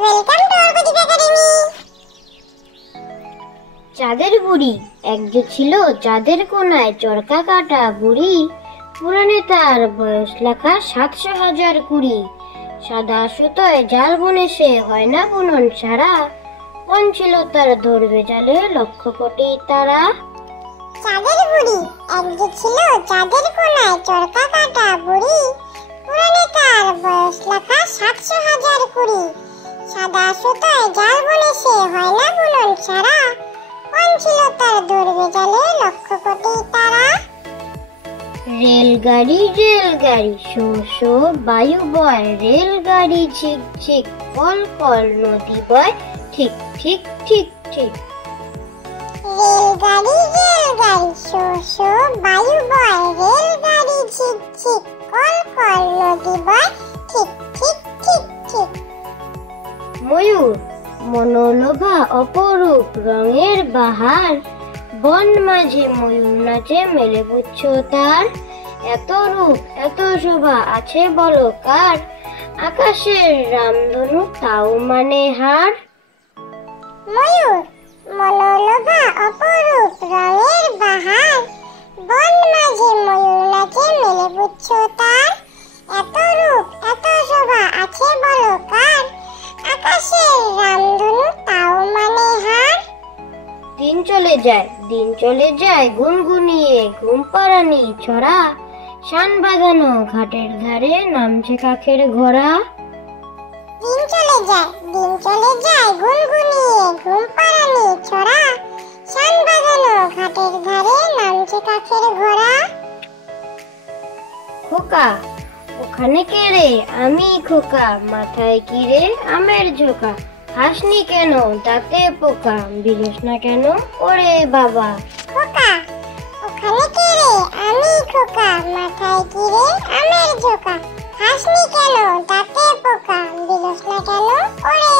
Welcome to Arkadeep academy. চাঁদের বুড়ি এক যে ছিল চাঁদের কোনায় চরকা কাটা বুড়ি। পুরাণে তার বয়স লেখা ৭০০,০২০। সাদা সুতোয় জাল বুনে সে হয় না বুনন সারা। মন ছিল তার ধরবে জালে লক্ষ কোটি তারা। চাঁদের বুড়ি এক যে ছিল চাঁদের কোনায় চরকা কাটা বুড়ি। পুরাণে তার বয়স লেখা ৭০০,০২০। সাদা সুতোয় জাল বুনে সে হয় না বুনন সারা। মন ছিল তার ধরবে জালে লক্ষ কোটি তারা। রেলগাড়ি রেলগাড়ি শো শো বায়ু বয়, রেলগাড়ি ঝিক ঝিক কল কল নদী বয় ঠিক ঠিক ঠিক ঠিক। রেলগাড়ি রেলগাড়ি শো শো বায়ু বয়, রেলগাড়ি ঝিক ঝিক কল কল নদী বয় ঠিক ঠিক ঠিক ঠিক। ময়ূর মনোলোভা অপরূপ রঙের বাহার, বন মাঝে ময়ূর নাচে মেলে পুচ্ছ তার। এত রূপ এত শোভা আছে বলো কার, আকাশের রামধনু তাও মানে হার। ময়ূর মনোলোভা অপরূপ রঙের বাহার, বন মাঝে ময়ূর নাচে মেলে পুচ্ছ তার। এত রূপ এত শোভা আছে বলো কার, আকাশের রামধনু তাও মানে হার। দিন চলে যায় গুনগুনিয়ে ঘুম পাড়ানি ছড়া। শান বাঁধানো ঘাটের ধারে নামছে কাকের ঘোড়া। দিন চলে যায় গুনগুনিয়ে ঘুম পাড়ানি ছড়া। শান বাঁধানো ঘাটের ধারে নামছে কাকের ঘোড়া। খোকা ওখানে কে রে, আমি খোকা, মাথায় কি রে আমের ঝোঁকা। হাসনি কেন দাঁতে পোকা, বিলিস না কেন ওরে বাবা। খোকা ওখানে কে রে, আমি খোকা, মাথায় কি রে আমের ঝোঁকা। হাসনি কেন দাঁতে পোকা, বিলোস না কেন ওরে